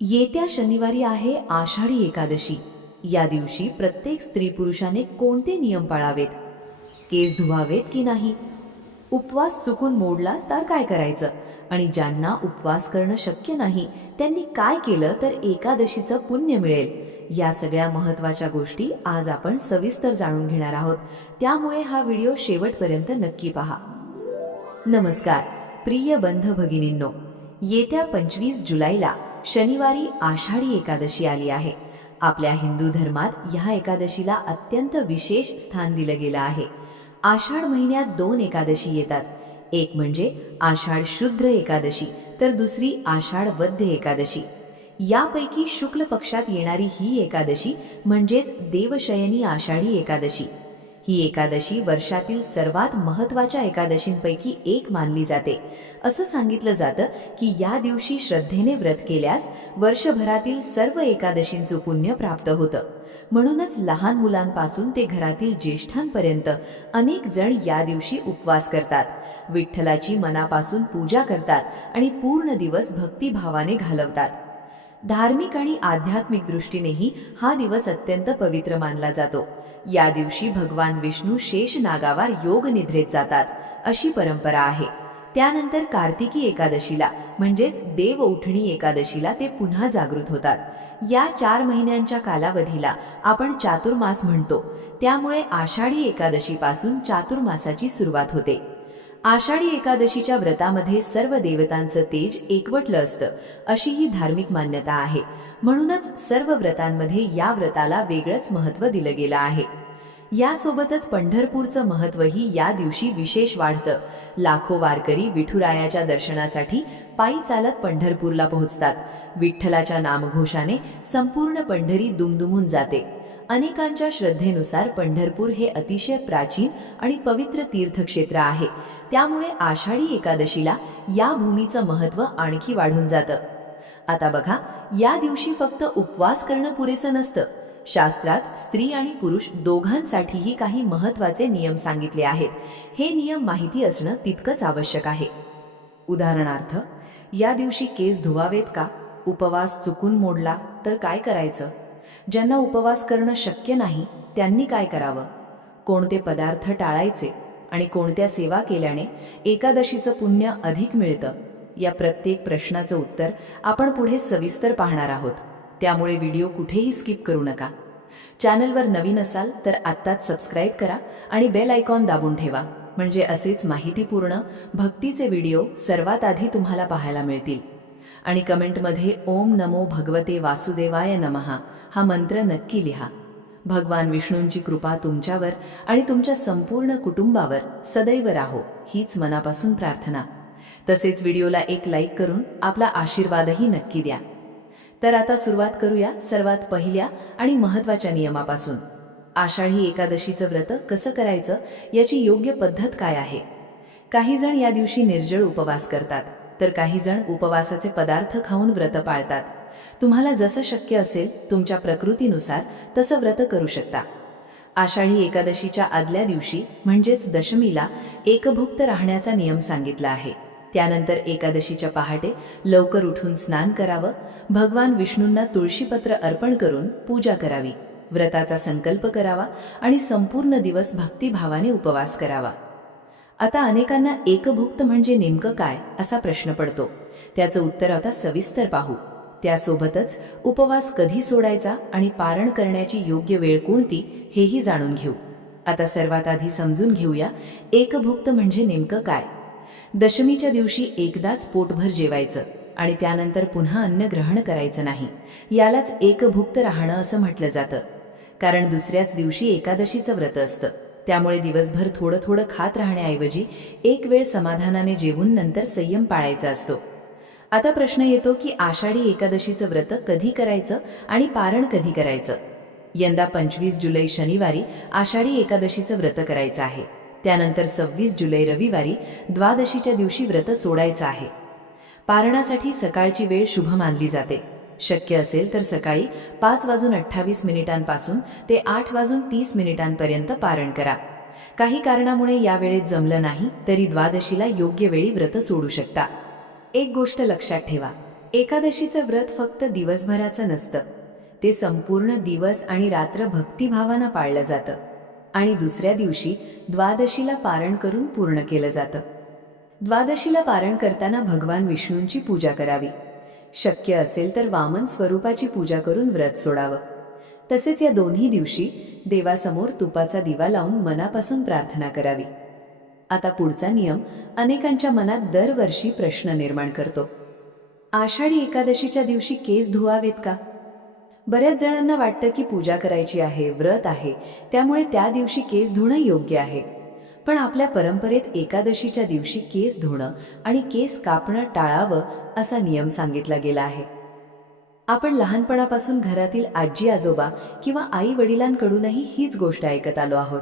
येत्या शनिवारी आहे आषाढी एकादशी। या दिवशी प्रत्येक स्त्री पुरुषाने कोणते नियम पाळावेत? केस धुवावेत की नाही? उपवास चुकून मोडला तर काय करायचं? आणि ज्यांना उपवास करणं शक्य नाही त्यांनी काय केलं तर एकादशीचं पुण्य मिळेल? या सगळ्या महत्त्वाच्या गोष्टी आज आपण सविस्तर जाणून घेणार आहोत, त्यामुळे हा व्हिडिओ शेवटपर्यंत नक्की पहा। नमस्कार प्रिय बंध भगिनींनो, येत्या 25 जुलैला शनिवारी आषाढी एकादशी आली आहे। आपल्या हिंदू धर्मात या एकादशीला अत्यंत विशेष स्थान दिलं गेलं आहे। आषाढ महिन्यात 2 एकादशी येतात, एक म्हणजे आषाढ शुद्ध एकादशी तर दुसरी आषाढ वद्य एकादशी। यापैकी शुक्ल पक्षात येणारी ही एकादशी म्हणजेच देवशयनी आषाढी एकादशी। ही एकादशी वर्षातील सर्वात महत्त्वाच्या एकादशींपैकी एक मानली जाते। असं सांगितलं जातं की या दिवशी श्रद्धेने व्रत केल्यास वर्षभरातील सर्व एकादशींचं पुण्य प्राप्त होतं। म्हणूनच लहान मुलांपासून ते घरातील ज्येष्ठांपर्यंत अनेक जण या दिवशी उपवास करतात, विठ्ठलाची मनापासून पूजा करतात आणि पूर्ण दिवस भक्तिभावाने घालवतात। धार्मिक आणि आध्यात्मिक दृष्टीनेही हा दिवस अत्यंत पवित्र मानला जातो। या दिवशी भगवान विष्णू शेष नागावर योग निद्रेत जातात अशी परंपरा आहे। त्यानंतर कार्तिकी एकादशीला म्हणजेच देव उठणी एकादशीला ते पुन्हा जागृत होतात। या 4 महिन्यांच्या कालावधीला आपण चातुर्मास म्हणतो, त्यामुळे आषाढी एकादशीपासून चातुर्मासाची सुरुवात होते। आषाढी एकादशीच्या व्रतामध्ये सर्व देवतांचं तेज एकवटलं असतं अशी ही धार्मिक मान्यता आहे। म्हणूनच सर्व व्रतांमध्ये या व्रताला वेगळंच महत्त्व दिलं गेलं आहे। यासोबतच पंढरपूरचं महत्त्वही या दिवशी विशेष वाढतं। लाखो वारकरी विठुरायाच्या दर्शनासाठी पायी चालत पंढरपूरला पोहोचतात। विठ्ठलाच्या नामघोषाने संपूर्ण पंढरी दुमदुमून जाते। अनेकांच्या श्रद्धेनुसार पंढरपूर हे अतिशय प्राचीन आणि पवित्र तीर्थक्षेत्र आहे, त्यामुळे आषाढी एकादशीला या भूमीचं महत्त्व आणखी वाढून जातं। आता बघा, या दिवशी फक्त उपवास करणं पुरेसं नसतं। शास्त्रात स्त्री आणि पुरुष दोघांसाठीही काही महत्त्वाचे नियम सांगितले आहेत। हे नियम माहिती असणं तितकंच आवश्यक आहे। उदाहरणार्थ, या दिवशी केस धुवावेत का? उपवास चुकून मोडला तर काय करायचं? ज्यांना उपवास करणं शक्य नाही त्यांनी काय करावं? कोणते पदार्थ टाळायचे आणि कोणत्या सेवा केल्याने एकादशीचं पुण्य अधिक मिळतं? या प्रत्येक प्रश्नाचं उत्तर आपण पुढे सविस्तर पाहणार आहोत, त्यामुळे व्हिडिओ कुठेही स्किप करू नका। चॅनलवर नवीन असाल तर आत्ताच सबस्क्राईब करा आणि बेल आयकॉन दाबून ठेवा, म्हणजे असेच माहितीपूर्ण भक्तीचे व्हिडिओ सर्वात आधी तुम्हाला पाहायला मिळतील। आणि कमेंटमध्ये ओम नमो भगवते वासुदेवाय नमः हा मंत्र नक्की लिहा। भगवान विष्णूंची कृपा तुमच्यावर आणि तुमच्या संपूर्ण कुटुंबावर सदैव राहो हीच मनापासून प्रार्थना। तसेच व्हिडिओला एक लाईक करून आपला आशीर्वादही नक्की द्या। तर आता सुरुवात करूया सर्वात पहिल्या आणि महत्त्वाच्या नियमापासून। आषाढी एकादशीचं व्रत कसं करायचं याची योग्य पद्धत काय आहे? काही जण या दिवशी निर्जळ उपवास करतात, तर काही जण उपवासाचे पदार्थ खाऊन व्रत पाळतात। तुम्हाला जसं शक्य असेल तुमच्या प्रकृतीनुसार तसं व्रत करू शकता। आषाढी एकादशीच्या आदल्या दिवशी म्हणजेच दशमीला एकभुक्त राहण्याचा नियम सांगितला आहे। त्यानंतर एकादशीच्या पहाटे लवकर उठून स्नान करावं, भगवान विष्णूंना तुळशीपत्र अर्पण करून पूजा करावी, व्रताचा संकल्प करावा आणि संपूर्ण दिवस भक्तिभावाने उपवास करावा। आता अनेकांना एकभुक्त म्हणजे नेमकं काय असा प्रश्न पडतो, त्याचं उत्तर आता सविस्तर पाहू। त्यासोबतच उपवास कधी सोडायचा आणि पारण करण्याची योग्य वेळ कोणती हेही जाणून घेऊ। आता सर्वात आधी समजून घेऊया एकभुक्त म्हणजे नेमकं काय। दशमीच्या दिवशी एकदाच पोटभर जेवायचं आणि त्यानंतर पुन्हा अन्न ग्रहण करायचं नाही, यालाच एकभुक्त राहणं असं म्हटलं जातं। कारण दुसऱ्याच दिवशी एकादशीचं व्रत असतं, त्यामुळे दिवसभर थोडं थोडं खात राहण्याऐवजी एक वेळ समाधानाने जेवून नंतर संयम पाळायचा असतो। आता प्रश्न येतो की आषाढी एकादशीचं व्रत कधी करायचं आणि पारण कधी करायचं? यंदा 25 जुलै शनिवारी आषाढी एकादशीचं व्रत करायचं आहे। त्यानंतर 26 जुलै रविवारी द्वादशीच्या दिवशी व्रत सोडायचं आहे। पारणासाठी सकाळची वेळ शुभ मानली जाते। शक्य असेल तर सकाळी 5:28 ते 8:30 पारण करा। काही कारणामुळे या वेळेत जमलं नाही तरी द्वादशीला योग्य वेळी व्रत सोडू शकता। एक गोष्ट लक्षात ठेवा, एकादशीचं व्रत फक्त दिवसभराचं नसतं, ते संपूर्ण दिवस आणि रात्र भक्तिभावानं पाळलं जातं आणि दुसऱ्या दिवशी द्वादशीला पारण करून पूर्ण केलं जातं. द्वादशीला पारण करताना भगवान विष्णूंची पूजा करावी. शक्य असेल तर वामन स्वरूपाची पूजा करून व्रत सोडावं. तसेच या दोन्ही दिवशी देवासमोर तुपाचा दिवा लावून मनापासून प्रार्थना करावी. आता पुढचा नियम अनेकांच्या मनात दरवर्षी प्रश्न निर्माण करतो. आषाढी एकादशीच्या दिवशी केस धुवावेत का? बऱ्याच जणांना वाटतं की पूजा करायची आहे, व्रत आहे, त्यामुळे त्या दिवशी केस धुणं योग्य आहे. पण आपल्या परंपरेत एकादशीच्या दिवशी केस धुणं आणि केस कापणं टाळावं असा नियम सांगितला गेला आहे. आपण लहानपणापासून घरातील आजी आजोबा किंवा आई वडिलांकडूनही हीच गोष्ट ऐकत आलो आहोत.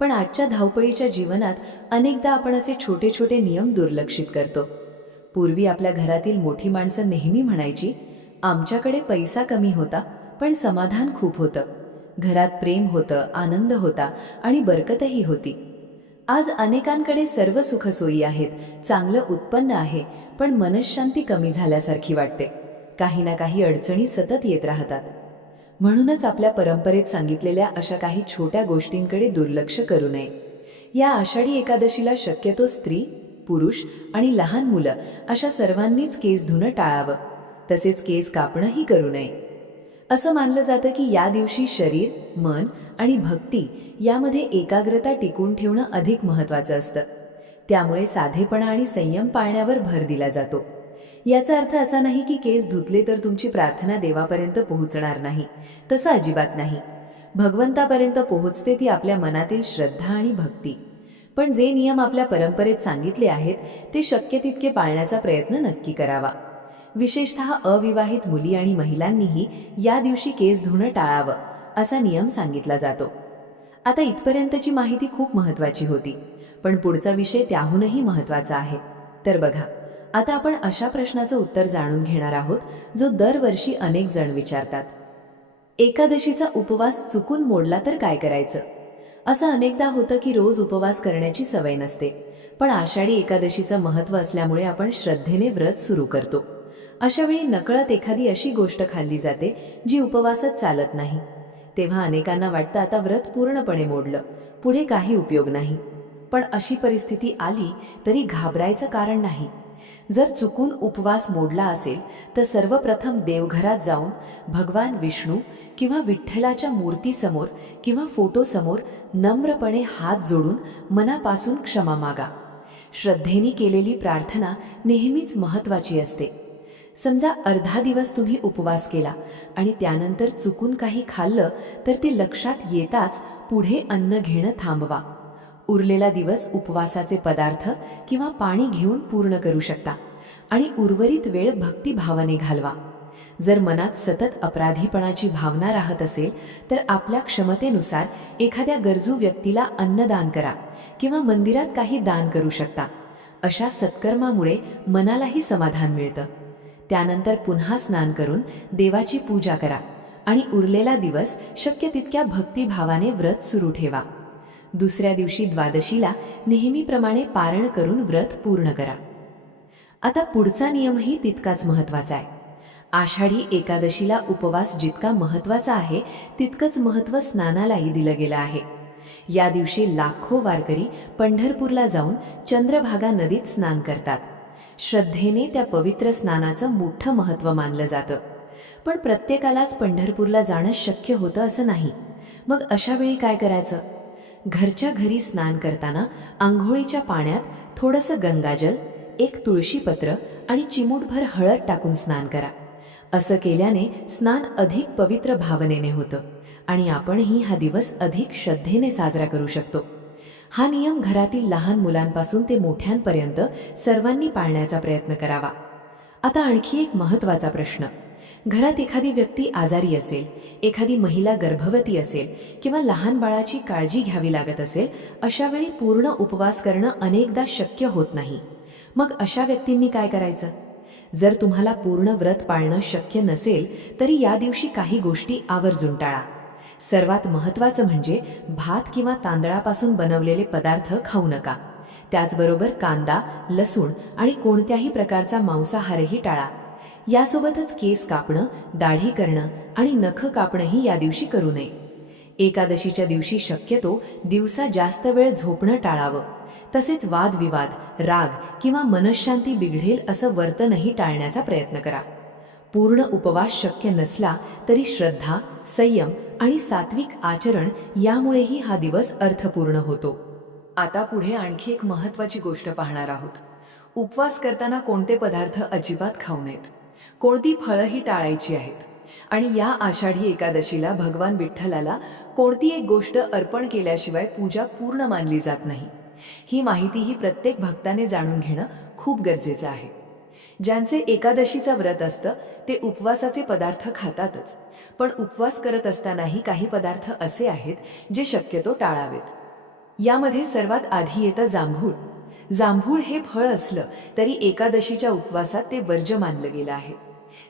पण आजच्या धावपळीच्या जीवनात अनेकदा आपण असे छोटे छोटे नियम दुर्लक्षित करतो. पूर्वी आपल्या घरातील मोठी माणसं नेहमी म्हणायची, आमच्याकडे पैसा कमी होता पण समाधान खूप होतं. घरात प्रेम होतं, आनंद होता आणि बरकतही होती. आज अनेकांकडे सर्व सुखसोयी आहेत, चांगलं उत्पन्न आहे, पण मनःशांती कमी झाल्यासारखी वाटते. काही ना काही अडचणी सतत येत राहतात. म्हणूनच आपल्या परंपरेत सांगितलेल्या अशा काही छोट्या गोष्टींकडे दुर्लक्ष करू नये. या आषाढी एकादशीला शक्यतो स्त्री, पुरुष आणि लहान मुलं अशा सर्वांनीच केस धुणं टाळावं. तसेच केस कापणंही करू नये. असं मानलं जातं की या दिवशी शरीर, मन आणि भक्ती यामध्ये एकाग्रता टिकून ठेवणं अधिक महत्त्वाचं असतं. त्यामुळे साधेपणा आणि संयम पाळण्यावर भर दिला जातो. याचा अर्थ असा नाही की केस धुतले तर तुमची प्रार्थना देवापर्यंत पोहोचणार नाही. तसं अजिबात नाही. भगवंतापर्यंत पोहोचते ती आपल्या मनातील श्रद्धा आणि भक्ती. पण जे नियम आपल्या परंपरेत सांगितले आहेत ते शक्य तितके पाळण्याचा प्रयत्न नक्की करावा. विशेषतः अविवाहित मुली आणि महिलांनीही या दिवशी केस धुणं टाळावं असा नियम सांगितला जातो. आता इथपर्यंतची माहिती खूप महत्त्वाची होती, पण पुढचा विषय त्याहूनही महत्त्वाचा आहे. तर बघा, आता आपण अशा प्रश्नाचं उत्तर जाणून घेणार आहोत जो दरवर्षी अनेक जण विचारतात. एकादशीचा उपवास चुकून मोडला तर काय करायचं? असं अनेकदा होतं की रोज उपवास करण्याची सवय नसते, पण आषाढी एकादशीचं महत्त्व असल्यामुळे आपण श्रद्धेने व्रत सुरू करतो. अशावेळी नकळत एखादी अशी गोष्ट खाल्ली जाते जी उपवासात चालत नाही. तेव्हा अनेकांना वाटतं आता व्रत पूर्णपणे मोडलं, पुढे काही उपयोग नाही. पण अशी परिस्थिती आली तरी घाबरायचं कारण नाही. जर चुकून उपवास मोडला असेल तर सर्वप्रथम देवघरात जाऊन भगवान विष्णू किंवा विठ्ठलाच्या मूर्तीसमोर किंवा फोटोसमोर नम्रपणे हात जोडून मनापासून क्षमा मागा. श्रद्धेने केलेली प्रार्थना नेहमीच महत्त्वाची असते. समजा अर्धा दिवस तुम्ही उपवास केला आणि त्यानंतर चुकून काही खाल्लं तर ते लक्षात येताच पुढे अन्न घेणं थांबवा. उरलेला दिवस उपवासाचे पदार्थ किंवा पाणी घेऊन पूर्ण करू शकता आणि उर्वरित वेळ भक्तिभावाने घालवा. जर मनात सतत अपराधीपणाची भावना राहत असेल तर आपल्या क्षमतेनुसार एखाद्या गरजू व्यक्तीला अन्नदान करा किंवा मंदिरात काही दान करू शकता. अशा सत्कर्मामुळे मनालाही समाधान मिळतं. त्यानंतर पुन्हा स्नान करून देवाची पूजा करा आणि उरलेला दिवस शक्य तितक्या भक्तिभावाने व्रत सुरू ठेवा. दुसऱ्या दिवशी द्वादशीला नेहमीप्रमाणे पारण करून व्रत पूर्ण करा. आता पुढचा नियमही तितकाच महत्त्वाचा आहे. आषाढी एकादशीला उपवास जितका महत्त्वाचा आहे तितकंच महत्त्व स्नानालाही दिलं गेलं आहे. या दिवशी लाखो वारकरी पंढरपूरला जाऊन चंद्रभागा नदीत स्नान करतात. श्रद्धेने त्या पवित्र स्नानाचं मोठं महत्त्व मानलं जातं. पण प्रत्येकालाच पंढरपूरला जाणं शक्य होतं असं नाही. मग अशा वेळी काय करायचं? घरच्या घरी स्नान करताना आंघोळीच्या पाण्यात थोडंसं गंगाजल, एक तुळशीपत्र आणि चिमूटभर हळद टाकून स्नान करा. असं केल्याने स्नान अधिक पवित्र भावनेने होतं आणि आपणही हा दिवस अधिक श्रद्धेने साजरा करू शकतो. हा नियम घरातील लहान मुलांपासून ते मोठ्यांपर्यंत सर्वांनी पाळण्याचा प्रयत्न करावा. आता आणखी एक महत्त्वाचा प्रश्न. घरात एखादी व्यक्ती आजारी असेल, एखादी महिला गर्भवती असेल किंवा लहान बाळाची काळजी घ्यावी लागत असेल, अशा वेळी पूर्ण उपवास करणं अनेकदा शक्य होत नाही. मग अशा व्यक्तींनी काय करायचं? जर तुम्हाला पूर्ण व्रत पाळणं शक्य नसेल तरी या दिवशी काही गोष्टी आवर्जून टाळा. सर्वात महत्त्वाचं म्हणजे भात किंवा तांदळापासून बनवलेले पदार्थ खाऊ नका. त्याचबरोबर कांदा, लसूण आणि कोणत्याही प्रकारचा मांसाहारही टाळा. यासोबतच केस कापणं, दाढी करणं आणि नख कापणंही या दिवशी करू नये. एकादशीच्या दिवशी शक्यतो दिवसा जास्त वेळ झोपणं टाळावं. तसेच वादविवाद, राग किंवा मनःशांती बिघडेल असं वर्तनही टाळण्याचा प्रयत्न करा. पूर्ण उपवास शक्य नसला तरी श्रद्धा, संयम आणि सात्विक आचरण यामुळेही हा दिवस अर्थपूर्ण होतो. आता पुढे आणखी एक महत्त्वाची गोष्ट पाहणार आहोत. उपवास करताना कोणते पदार्थ अजिबात खाऊ नयेत, कोणती फळंही टाळायची आहेत आणि या आषाढी एकादशीला भगवान विठ्ठलाला कोणती एक गोष्ट अर्पण केल्याशिवाय पूजा पूर्ण मानली जात नाही. ही माहितीही प्रत्येक भक्ताने जाणून घेणं खूप गरजेचं आहे. ज्यांचे एकादशीचं व्रत असतं ते उपवासाचे पदार्थ खातातच, पण उपवास करत असतानाही काही पदार्थ असे आहेत जे शक्यतो टाळावेत. यामध्ये सर्वात आधी येतं जांभूळ. जांभूळ हे फळ असलं तरी एकादशीच्या उपवासात ते वर्ज्य मानलं गेलं आहे,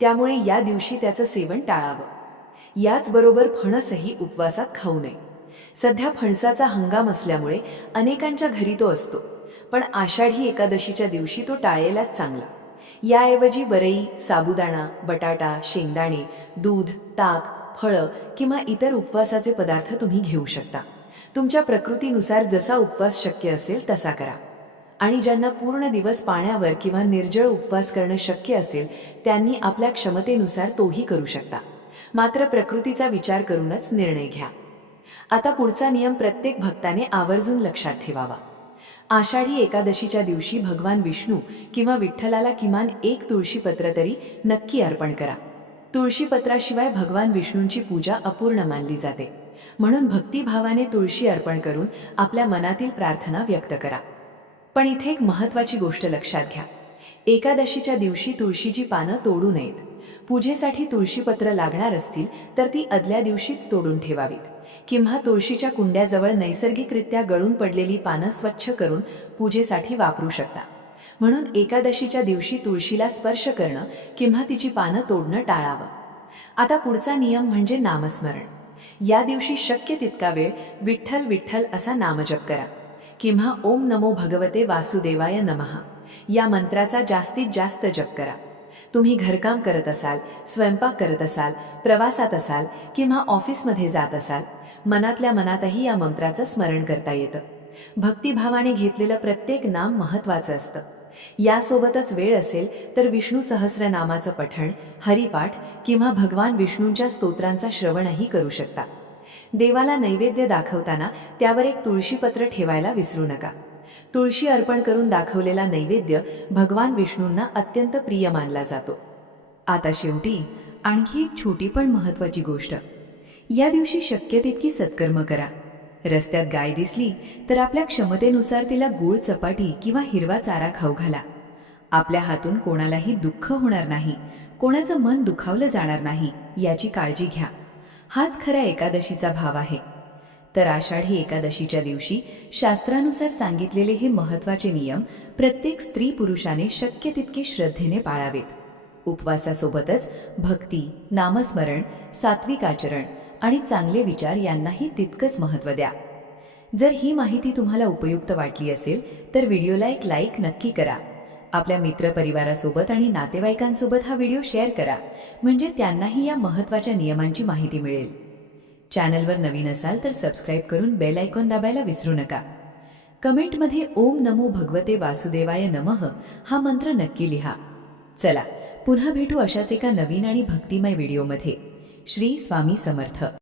त्यामुळे या दिवशी त्याचं सेवन टाळावं. याचबरोबर फणसही उपवासात खाऊ नये. सध्या फणसाचा हंगाम असल्यामुळे अनेकांच्या घरी तो असतो, पण आषाढी एकादशीच्या दिवशी तो टाळलेलाच चांगला. याऐवजी वरई, साबुदाणा, बटाटा, शेंगदाणे, दूध, ताक, फळं किंवा इतर उपवासाचे पदार्थ तुम्ही घेऊ शकता. तुमच्या प्रकृतीनुसार जसा उपवास शक्य असेल तसा करा. आणि ज्यांना पूर्ण दिवस पाण्यावर किंवा निर्जळ उपवास करणं शक्य असेल त्यांनी आपल्या क्षमतेनुसार तोही करू शकता. मात्र प्रकृतीचा विचार करूनच निर्णय घ्या. आता पुढचा नियम प्रत्येक भक्ताने आवर्जून लक्षात ठेवावा. आषाढी एकादशीच्या दिवशी भगवान विष्णू किंवा विठ्ठलाला किमान एक तुळशीपत्र तरी नक्की अर्पण करा. तुळशीपत्राशिवाय भगवान विष्णूंची पूजा अपूर्ण मानली जाते, म्हणून भक्तिभावाने तुळशी अर्पण करून आपल्या मनातील प्रार्थना व्यक्त करा. पण इथे एक महत्त्वाची गोष्ट लक्षात घ्या. एकादशीच्या दिवशी तुळशीची पानं तोडू नयेत. पूजेसाठी तुळशीपत्र लागणार असतील तर ती आदल्या दिवशीच तोडून ठेवावीत किंवा तुळशीच्या कुंड्याजवळ नैसर्गिकरित्या गळून पडलेली पानं स्वच्छ करून पूजेसाठी वापरू शकता. म्हणून एकादशीच्या दिवशी तुळशीला स्पर्श करणं किंवा तिची पानं तोडणं टाळावं. आता पुढचा नियम म्हणजे नामस्मरण. या दिवशी शक्य तितका वेळ विठ्ठल विठ्ठल असा नामजप करा किंवा ओम नमो भगवते वासुदेवाय नमः या मंत्राचा जास्तीत जास्त जप करा. तुम्ही घरकाम करत असाल, स्वयंपाक करत असाल, प्रवासात असाल किंवा ऑफिसमध्ये जात असाल, मनातल्या मनातही या मंत्राचं स्मरण करता येतं. भक्तिभावाने घेतलेलं प्रत्येक नाम महत्त्वाचं असतं. यासोबतच वेळ असेल तर विष्णू सहस्रनामाचं पठण, हरिपाठ किंवा भगवान विष्णूंच्या स्तोत्रांचा श्रवणही करू शकता. देवाला नैवेद्य दाखवताना त्यावर एक तुळशीपत्र ठेवायला विसरू नका. तुळशी अर्पण करून दाखवलेला नैवेद्य भगवान विष्णूंना अत्यंत प्रिय मानला जातो. आता शेवटी आणखी एक छोटी पण महत्त्वाची गोष्ट. या दिवशी शक्य तितकी सत्कर्म करा. रस्त्यात गाय दिसली तर आपल्या क्षमतेनुसार तिला गूळ चपाटी किंवा हिरवा चारा खाऊ घाला. आपल्या हातून कोणालाही दुःख होणार नाही, कोणाचं मन दुखावलं जाणार नाही याची काळजी घ्या. हाच खरा एकादशीचा भाव आहे. तर आषाढी एकादशीच्या दिवशी शास्त्रानुसार सांगितलेले हे महत्त्वाचे नियम प्रत्येक स्त्री पुरुषाने शक्य तितके श्रद्धेने पाळावेत. उपवासासोबतच भक्ती, नामस्मरण, सात्विक आचरण आणि चांगले विचार यांनाही तितकंच महत्त्व द्या. जर ही माहिती तुम्हाला उपयुक्त वाटली असेल तर व्हिडिओला एक लाईक नक्की करा. आपल्या मित्रपरिवारासोबत आणि नातेवाईकांसोबत हा व्हिडिओ शेअर करा, म्हणजे त्यांनाही या महत्त्वाच्या नियमांची माहिती मिळेल. चॅनलवर नवीन असाल तर सबस्क्राईब करून बेल आयकॉन दाबायला विसरू नका. कमेंटमध्ये ओम नमो भगवते वासुदेवाय नमः हा मंत्र नक्की लिहा. चला पुन्हा भेटू अशाच एका नवीन आणि भक्तिमय व्हिडिओमध्ये. श्री स्वामी समर्थ.